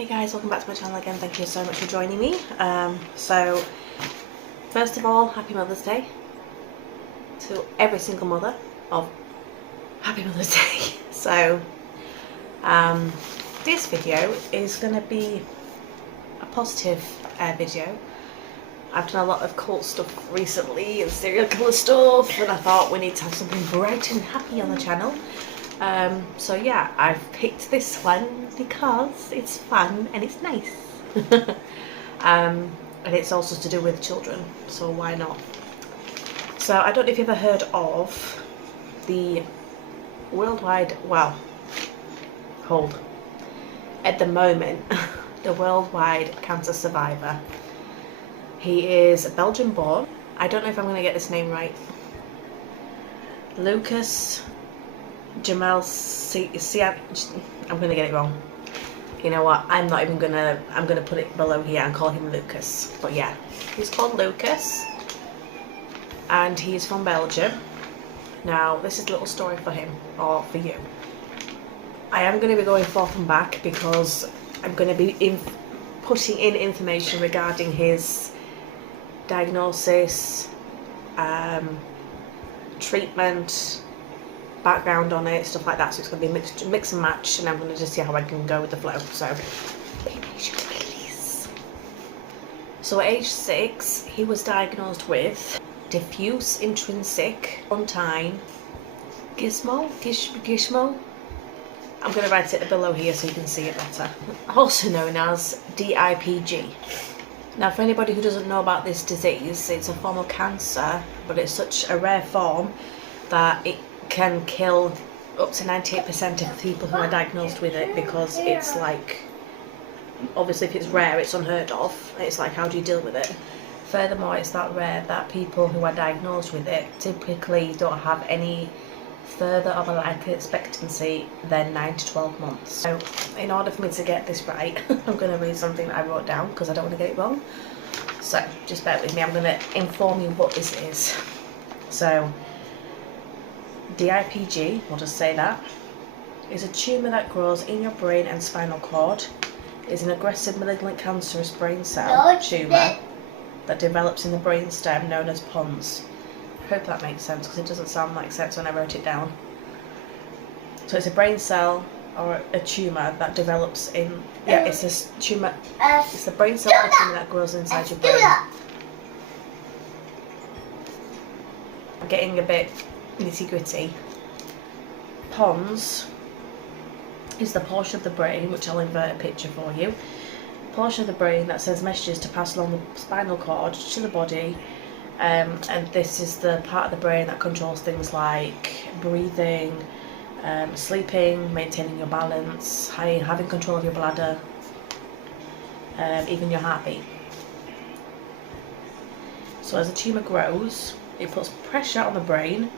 Hey guys, welcome back to my channel again. Thank you so much for joining me. So first of all, happy Mother's Day to every single mother of Happy Mother's Day. So this video is going to be a positive video. I've done a lot of cult stuff recently and serial killer stuff, and I thought we need to have something bright and happy on the channel. So yeah, I've picked this one because it's fun and it's nice. And it's also to do with children, so why not? So I don't know if you've ever heard of the worldwide, well, hold, at the moment, the worldwide cancer survivor. He is Belgian born. I don't know if I'm going to get this name right. Lucas Jamal I'm going to get it wrong. You know what, I'm not even going to, I'm going to put it below here and call him Lucas. But yeah, he's called Lucas and he's from Belgium. Now this is a little story for him, or for you. I am going to be going forth and back because I'm going to be putting in information regarding his diagnosis, treatment, background on it, stuff like that. So it's going to be mix and match, and I'm going to just see how I can go with the flow. So be patient, please. So at age 6, he was diagnosed with diffuse intrinsic Pontine Gizmo. I'm going to write it below here so you can see it better. Also known as Dipg. Now, for anybody who doesn't know about this disease, it's a form of cancer, but it's such a rare form that it can kill up to 98% of people who are diagnosed with it, because it's like, obviously if it's rare, it's unheard of. It's like, how do you deal with it? Furthermore, it's that rare that people who are diagnosed with it typically don't have any further of a life expectancy than 9 to 12 months. So in order for me to get this right, I'm going to read something that I wrote down because I don't want to get it wrong. So just bear with me, I'm going to inform you what this is. So Dipg, we'll just say that, is a tumour that grows in your brain and spinal cord. It is an aggressive malignant cancerous brain cell tumour that develops in the brainstem known as pons. I hope that makes sense because it doesn't sound like sense when I wrote it down. So it's a brain cell or a tumour that develops in, yeah, it's a tumour, it's the brain cell of a tumour that grows inside your brain. I'm getting a bit nitty gritty. Pons is the portion of the brain, which I'll invert a picture for you, portion of the brain that sends messages to pass along the spinal cord to the body. And this is the part of the brain that controls things like breathing, sleeping, maintaining your balance, having control of your bladder, even your heartbeat. So as the tumour grows, it puts pressure on the brain,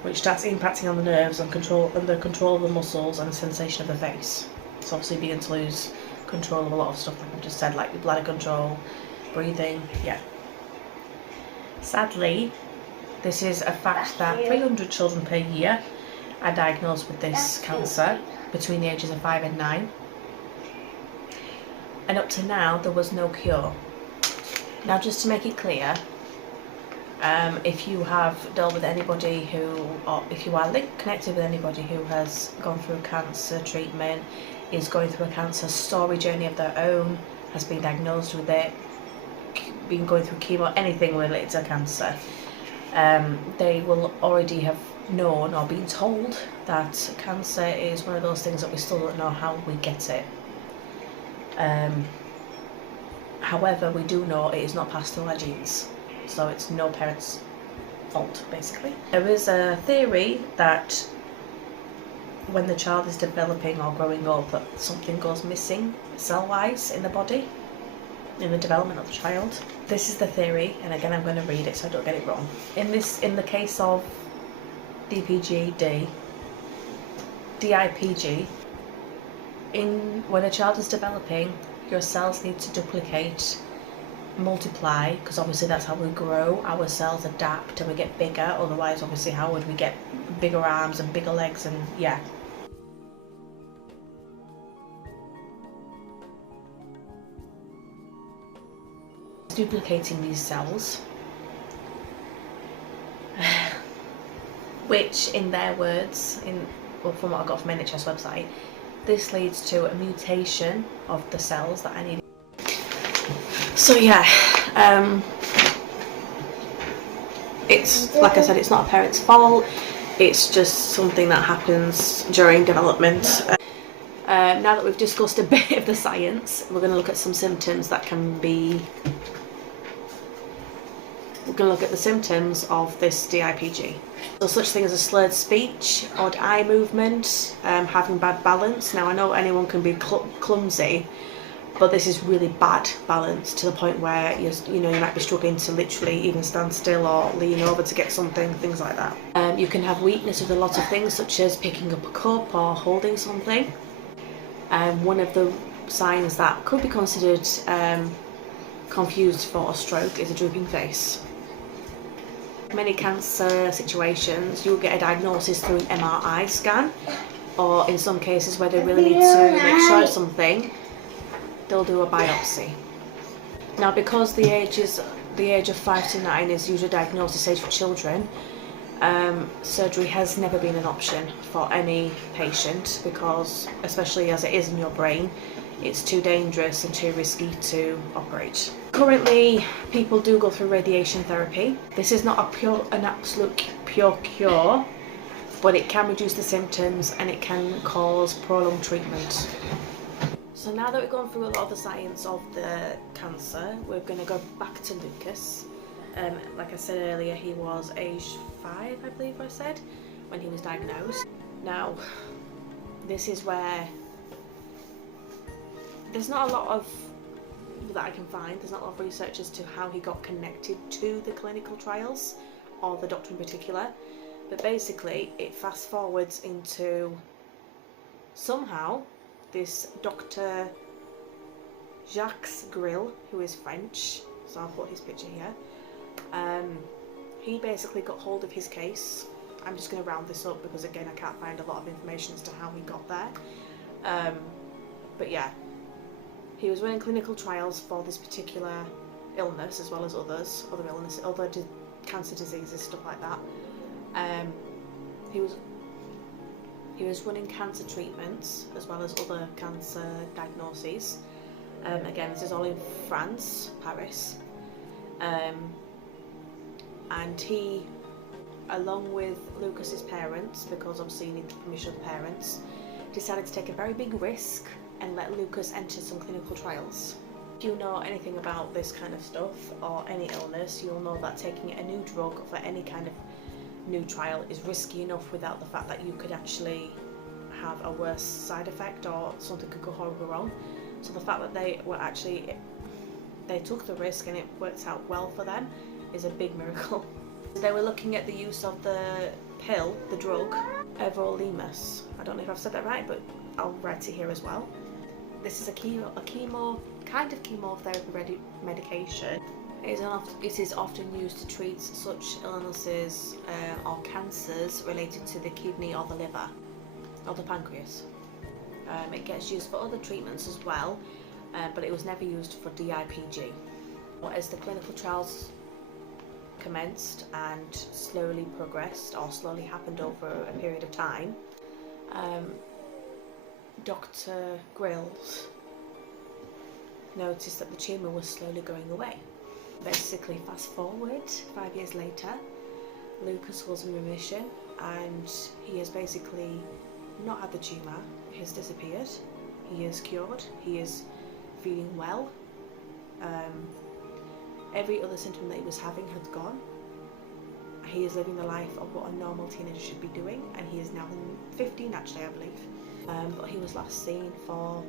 which starts impacting on the nerves and the control of the muscles and the sensation of the face. It's obviously beginning to lose control of a lot of stuff, like I've just said, like your bladder control, breathing, yeah. Sadly, this is a fact that 300 children per year are diagnosed with this cancer between the ages of 5 and 9. And up to now, there was no cure. Now, just to make it clear, if you have dealt with anybody who, or if you are connected with anybody who has gone through cancer treatment, is going through a cancer story journey of their own, has been diagnosed with it, been going through chemo, anything related to cancer, they will already have known or been told that cancer is one of those things that we still don't know how we get it. However, we do know it is not passed through our genes, so it's no parent's fault, basically. There is a theory that when the child is developing or growing up, that something goes missing cell-wise in the body, in the development of the child. This is the theory, and again I'm going to read it so I don't get it wrong. In the case of Dipg, when a child is developing, your cells need to duplicate, multiply, because obviously that's how we grow. Our cells adapt and we get bigger, otherwise obviously how would we get bigger arms and bigger legs, and yeah. duplicating these cells, which in their words, from what I got from NHS website, this leads to a mutation of the cells that I need. So yeah, it's like I said, it's not a parent's fault, it's just something that happens during development. Now that we've discussed a bit of the science, we're going to look at some symptoms that can be... We're going to look at the symptoms of this Dipg. So such things as slurred speech, odd eye movement, having bad balance. Now I know anyone can be clumsy, but this is really bad balance to the point where you might be struggling to literally even stand still or lean over to get something, things like that. You can have weakness with a lot of things, such as picking up a cup or holding something. One of the signs that could be considered confused for a stroke is a drooping face. Many cancer situations, you'll get a diagnosis through an MRI scan, or in some cases where they really need to make sure of something, they'll do a biopsy. Now, because the age of 5 to 9 is usually a diagnosis age for children, surgery has never been an option for any patient, because especially as it is in your brain, it's too dangerous and too risky to operate. Currently, people do go through radiation therapy. This is not an absolute pure cure, but it can reduce the symptoms and it can cause prolonged treatment. So now that we've gone through a lot of the science of the cancer, we're going to go back to Lucas. Like I said earlier, he was age 5, I believe I said, when he was diagnosed. Now, this is where there's not a lot of that I can find. There's not a lot of research as to how he got connected to the clinical trials, or the doctor in particular. But basically, it fast forwards into somehow this Dr Jacques Grill, who is French, so I'll put his picture here. He basically got hold of his case. I'm just going to round this up because again I can't find a lot of information as to how he got there. But yeah, he was running clinical trials for this particular illness as well as other cancer diseases, stuff like that. He was running cancer treatments as well as other cancer diagnoses. Again, this is all in France, Paris. And he, along with Lucas's parents, because obviously you need the permission of the parents, decided to take a very big risk and let Lucas enter some clinical trials. If you know anything about this kind of stuff or any illness, you'll know that taking a new drug for any kind of new trial is risky enough without the fact that you could actually have a worse side effect or something could go horribly wrong. So the fact that they took the risk and it worked out well for them is a big miracle. They were looking at the use of the pill, the drug, Everolimus. I don't know if I've said that right, but I'll write it here as well. This is a kind of chemotherapy medication. It is often used to treat such illnesses or cancers related to the kidney or the liver or the pancreas. It gets used for other treatments as well, but it was never used for Dipg. As the clinical trials commenced and slowly progressed, or slowly happened over a period of time, Dr Grill noticed that the tumour was slowly going away. Basically, fast forward 5 years later, Lucas was in remission and he has basically not had the tumour. It has disappeared. He is cured. He is feeling well. Every other symptom that he was having has gone. He is living the life of what a normal teenager should be doing, and he is now 15 actually, I believe. But he was last seen for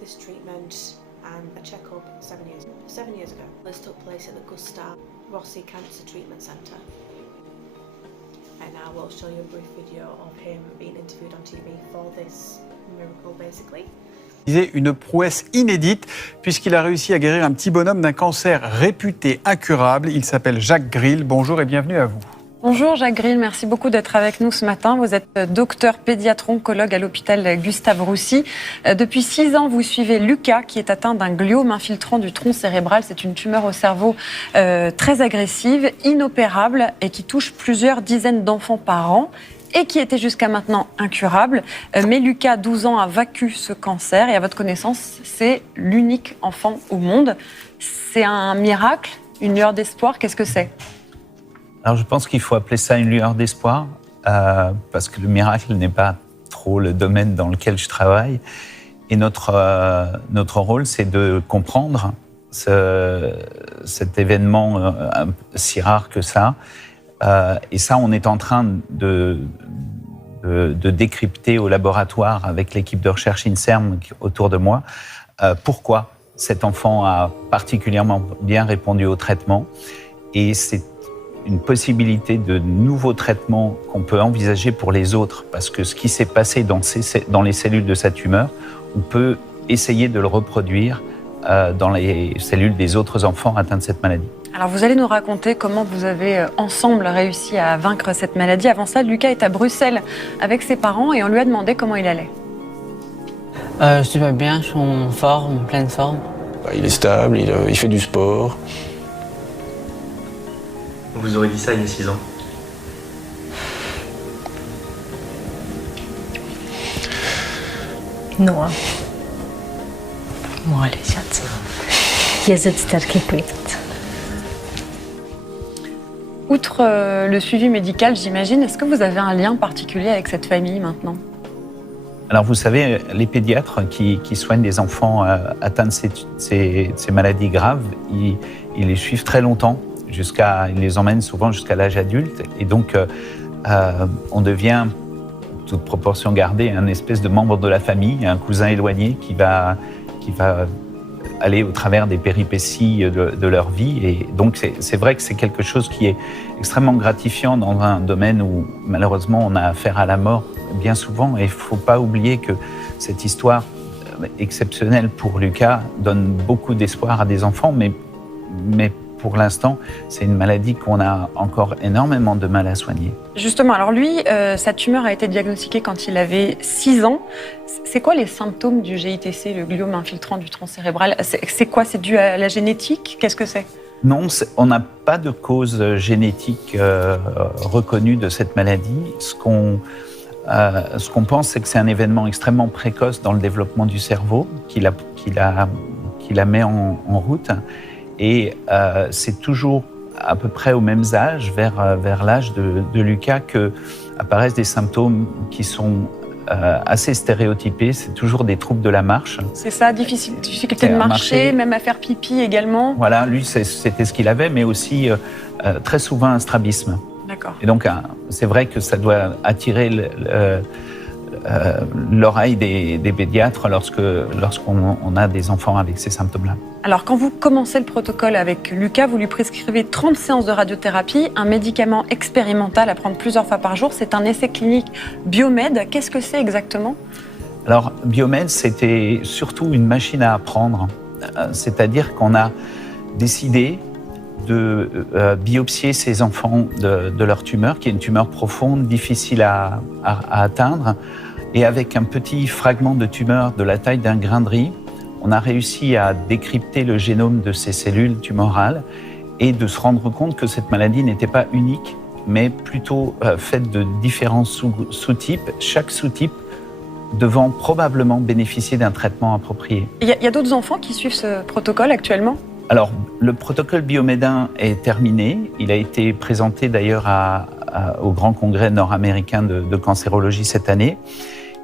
this treatment and a checkup 7 years ago. This took place at the Gustav Rossi Cancer Treatment Centre. And now we'll show you a brief video of him being interviewed on TV for this miracle, basically. Une prouesse inédite puisqu'il a réussi à guérir un petit bonhomme d'un cancer réputé incurable. Il s'appelle Jacques Grill. Bonjour et bienvenue à vous. Bonjour Jacques Grill, merci beaucoup d'être avec nous ce matin. Vous êtes docteur pédiatre-oncologue à l'hôpital Gustave-Roussy. Depuis 6 ans, vous suivez Lucas qui est atteint d'un gliome infiltrant du tronc cérébral. C'est une tumeur au cerveau très agressive, inopérable et qui touche plusieurs dizaines d'enfants par an et qui était jusqu'à maintenant incurable. Mais Lucas, 12 ans, a vaincu ce cancer et à votre connaissance, c'est l'unique enfant au monde. C'est un miracle, une lueur d'espoir, qu'est-ce que c'est ? Alors, je pense qu'il faut appeler ça une lueur d'espoir, parce que le miracle n'est pas trop le domaine dans lequel je travaille. Et notre rôle, c'est de comprendre cet événement si rare que ça. Et ça, on est en train de décrypter au laboratoire avec l'équipe de recherche INSERM autour de moi. Pourquoi cet enfant a particulièrement bien répondu au traitement. Et c'est une possibilité de nouveaux traitements qu'on peut envisager pour les autres, parce que ce qui s'est passé dans les cellules de sa tumeur, on peut essayer de le reproduire dans les cellules des autres enfants atteints de cette maladie. Alors vous allez nous raconter comment vous avez ensemble réussi à vaincre cette maladie. Avant ça, Lucas est à Bruxelles avec ses parents et on lui a demandé comment il allait. Je vais bien, je suis en forme, en pleine forme. Il est stable, il fait du sport. Vous aurez dit ça il y a 6 ans. Noah. معالجات يزيد تركيبات. Outre le suivi médical, j'imagine, est-ce que vous avez un lien particulier avec cette famille maintenant ? Alors vous savez, les pédiatres qui soignent des enfants atteints de ces maladies graves, ils les suivent très longtemps, ils les emmènent souvent jusqu'à l'âge adulte. Et donc, on devient, toute proportion gardée, un espèce de membre de la famille, un cousin éloigné qui va aller au travers des péripéties de leur vie. Et donc, c'est vrai que c'est quelque chose qui est extrêmement gratifiant dans un domaine où, malheureusement, on a affaire à la mort bien souvent. Et il ne faut pas oublier que cette histoire exceptionnelle pour Lucas donne beaucoup d'espoir à des enfants, mais pour l'instant, c'est une maladie qu'on a encore énormément de mal à soigner. Justement, alors lui, sa tumeur a été diagnostiquée quand il avait 6 ans. C'est quoi les symptômes du GITC, le gliome infiltrant du tronc cérébral ? C'est quoi ? C'est dû à la génétique ? Qu'est-ce que c'est ? Non, on n'a pas de cause génétique reconnue de cette maladie. Ce qu'on pense, c'est que c'est un événement extrêmement précoce dans le développement du cerveau qui la met en route. Et c'est toujours à peu près aux mêmes âges, vers l'âge de Lucas, qu'apparaissent des symptômes qui sont assez stéréotypés. C'est toujours des troubles de la marche. C'est ça, difficulté de marcher, même à faire pipi également. Voilà, lui, c'était ce qu'il avait, mais aussi très souvent un strabisme. D'accord. Et donc, c'est vrai que ça doit attirer l'oreille des pédiatres lorsqu'on a des enfants avec ces symptômes-là. Alors, quand vous commencez le protocole avec Lucas, vous lui prescrivez 30 séances de radiothérapie, un médicament expérimental à prendre plusieurs fois par jour. C'est un essai clinique Biomed. Qu'est-ce que c'est exactement ? Alors, Biomed, c'était surtout une machine à apprendre. C'est-à-dire qu'on a décidé de biopsier ces enfants de leur tumeur, qui est une tumeur profonde, difficile à atteindre. Et avec un petit fragment de tumeur de la taille d'un grain de riz, on a réussi à décrypter le génome de ces cellules tumorales et de se rendre compte que cette maladie n'était pas unique, mais plutôt faite de différents sous-types, chaque sous-type devant probablement bénéficier d'un traitement approprié. Il y a d'autres enfants qui suivent ce protocole actuellement ? Alors, le protocole Biomédin est terminé. Il a été présenté d'ailleurs au Grand Congrès nord-américain de cancérologie cette année.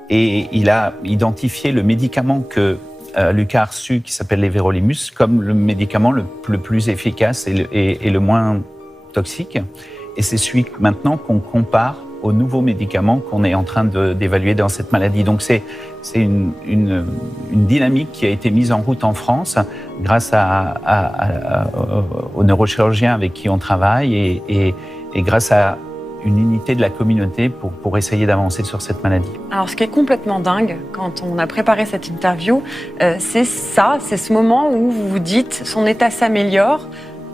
Et il a identifié le médicament que Lucas a reçu, qui s'appelle l'Everolimus, comme le médicament le plus efficace et le moins toxique. Et c'est celui maintenant qu'on compare aux nouveaux médicaments qu'on est en train d'évaluer dans cette maladie. Donc c'est une dynamique qui a été mise en route en France grâce aux neurochirurgiens avec qui on travaille et grâce à une unité de la communauté pour essayer d'avancer sur cette maladie. Alors, ce qui est complètement dingue, quand on a préparé cette interview, c'est ce moment où vous vous dites, son état s'améliore,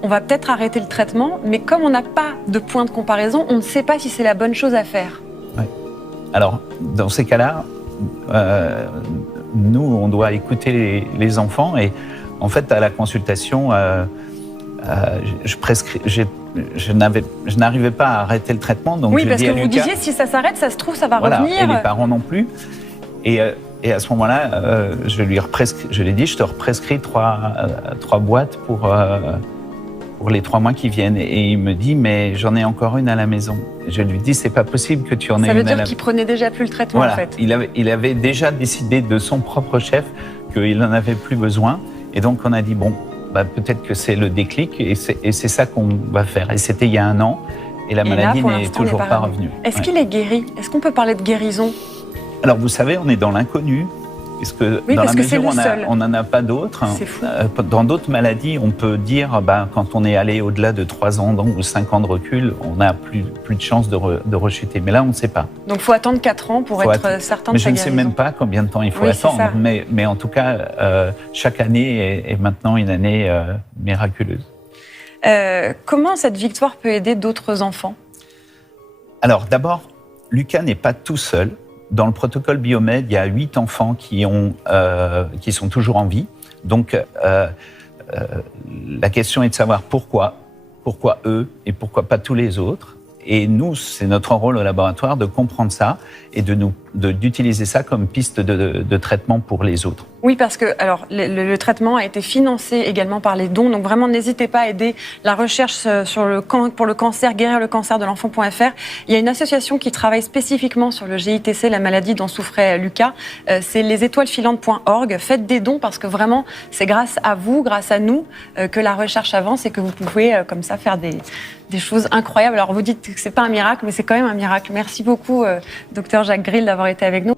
on va peut-être arrêter le traitement, mais comme on n'a pas de point de comparaison, on ne sait pas si c'est la bonne chose à faire. Ouais. Alors, dans ces cas-là, nous, on doit écouter les enfants et en fait, à la consultation, je n'arrivais pas à arrêter le traitement. Donc oui, je parce dis que à vous Lucas, disiez, si ça s'arrête, ça se trouve, ça va voilà, revenir. Et les parents non plus. Et à ce moment-là, je lui ai dit, je te represcris 3 boîtes pour les 3 mois qui viennent. Et il me dit, mais j'en ai encore une à la maison. Je lui dis, c'est pas possible que tu en aies une à la maison. Ça veut dire qu'il prenait déjà plus le traitement, voilà, en fait. Il avait déjà décidé de son propre chef qu'il n'en avait plus besoin. Et donc, on a dit, bon, peut-être que c'est le déclic et c'est ça qu'on va faire. Et c'était il y a 1 an et la maladie n'est toujours pas revenue. Est-ce qu'il est guéri? Est-ce qu'on peut parler de guérison? Alors, vous savez, on est dans l'inconnu. Puisque dans la mesure où on n'en a pas d'autres, dans d'autres maladies, on peut dire, quand on est allé au-delà de 3 ans ou 5 ans de recul, on n'a plus de chances de rechuter. Mais là, on ne sait pas. Donc, il faut attendre 4 ans pour être certain de sa guérison. Mais je ne sais même pas combien de temps il faut attendre. Mais en tout cas, chaque année est maintenant une année miraculeuse. Comment cette victoire peut aider d'autres enfants? Alors, d'abord, Lucas n'est pas tout seul. Dans le protocole Biomed, il y a 8 enfants qui sont toujours en vie. Donc, la question est de savoir pourquoi eux et pourquoi pas tous les autres. Et nous, c'est notre rôle au laboratoire de comprendre ça et d'utiliser ça comme piste de traitement pour les autres. Oui, parce que le traitement a été financé également par les dons. Donc vraiment, n'hésitez pas à aider la recherche pour le cancer, guérir le cancer de l'enfant.fr. Il y a une association qui travaille spécifiquement sur le GITC, la maladie dont souffrait Lucas. C'est lesétoilesfilantes.org. Faites des dons parce que vraiment, c'est grâce à vous, grâce à nous, que la recherche avance et que vous pouvez comme ça faire des choses incroyables. Alors vous dites que c'est pas un miracle, mais c'est quand même un miracle. Merci beaucoup, Dr Jacques Grill, d'avoir été avec nous.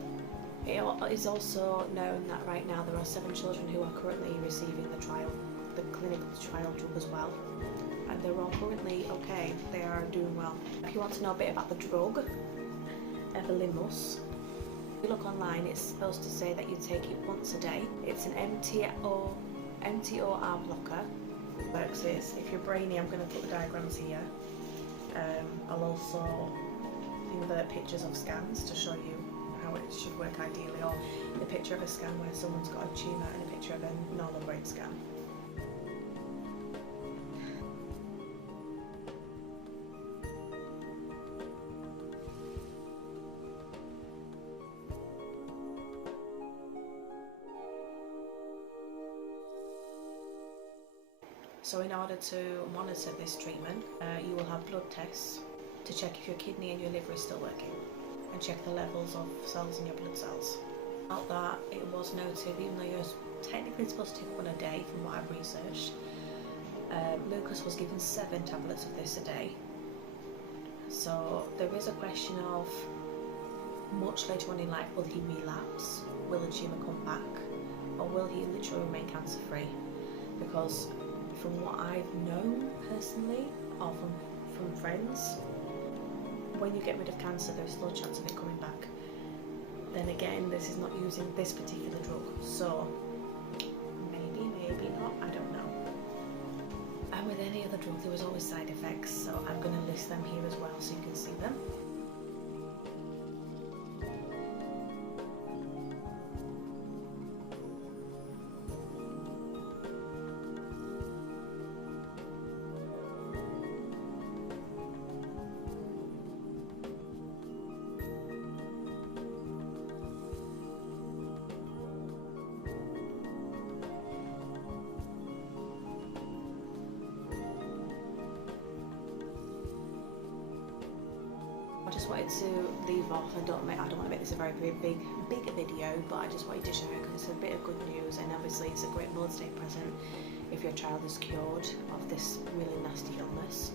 It is also known that right now there are 7 children who are currently receiving the clinical trial drug as well, and they're all currently okay. They are doing well. If you want to know a bit about the drug, Everolimus, if you look online, it's supposed to say that you take it once a day. It's an MTOR blocker. Works is, if you're brainy, I'm going to put the diagrams here. I'll also invert pictures of scans to show you how it should work ideally, or the picture of a scan where someone's got a tumour and a picture of a normal brain scan. So in order to monitor this treatment, you will have blood tests to check if your kidney and your liver is still working, and check the levels of cells in your blood cells. About that, it was noted, even though you're technically supposed to take 1 a day from what I've researched, Lucas was given 7 tablets of this a day. So there is a question of, much later on in life, will he relapse? Will the tumour come back? Or will he literally remain cancer free? Because from what I've known personally, or from friends, when you get rid of cancer, there's still a chance of it coming back. Then again, this is not using this particular drug, so maybe not, I don't know. And with any other drug, there was always side effects, so I'm going to list them here as well so you can see them. I just wanted to leave off, I don't want to make this a very big video, but I just wanted to share it because it's a bit of good news, and obviously it's a great Mother's Day present if your child is cured of this really nasty illness.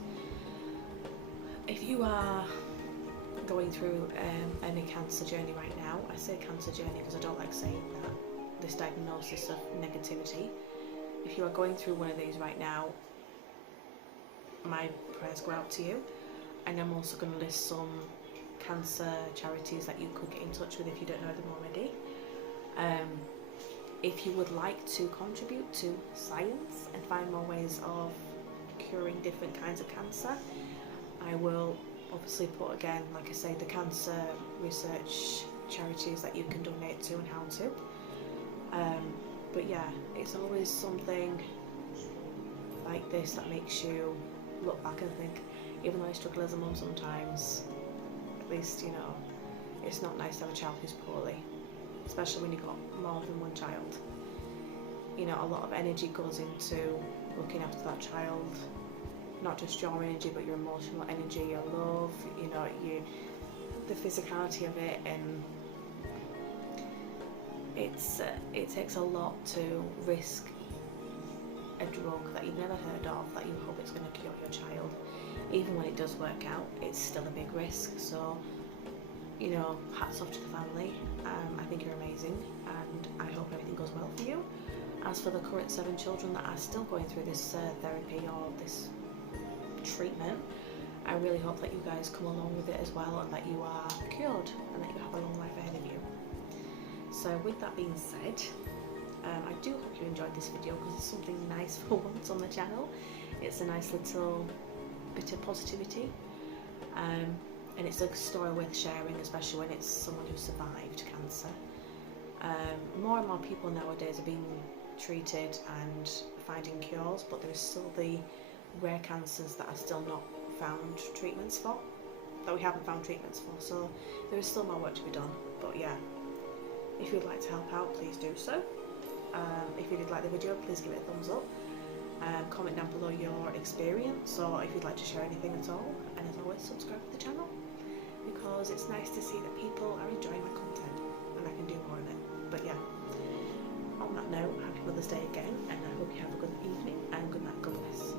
If you are going through any cancer journey right now, I say cancer journey because I don't like saying that, this diagnosis of negativity. If you are going through one of these right now, my prayers go out to you. And I'm also going to list some cancer charities that you could get in touch with if you don't know them already. If you would like to contribute to science and find more ways of curing different kinds of cancer. I will obviously put, again, like I say, the cancer research charities that you can donate to and how to. But yeah, it's always something like this that makes you look back and think, even though I struggle as a mum sometimes, at least, you know, it's not nice to have a child who's poorly, especially when you've got more than one child. You know, a lot of energy goes into looking after that child, not just your energy, but your emotional energy, your love, you know, the physicality of it, and it takes a lot to risk a drug that you've never heard of, that you hope it's going to cure your child. Even when it does work out, it's still a big risk. So, you know, hats off to the family. I think you're amazing, and I hope everything goes well for you. As for the current 7 children that are still going through this therapy or this treatment, I really hope that you guys come along with it as well, and that you are cured and that you have a long life ahead of you. So with that being said, I do hope you enjoyed this video, because it's something nice for once on the channel. It's a nice little bit of positivity, and it's a story worth sharing, especially when it's someone who survived cancer. More and more people nowadays are being treated and finding cures, but there's still the rare cancers that are still not found treatments for, that we haven't found treatments for, so there is still more work to be done. But yeah, if you'd like to help out, please do so. If you did like the video, please give it a thumbs up. Comment down below your experience, or if you'd like to share anything at all, and as always, subscribe to the channel, because it's nice to see that people are enjoying my content and I can do more of it. But yeah, on that note, happy Mother's Day again, and I hope you have a good evening, and good night, God bless.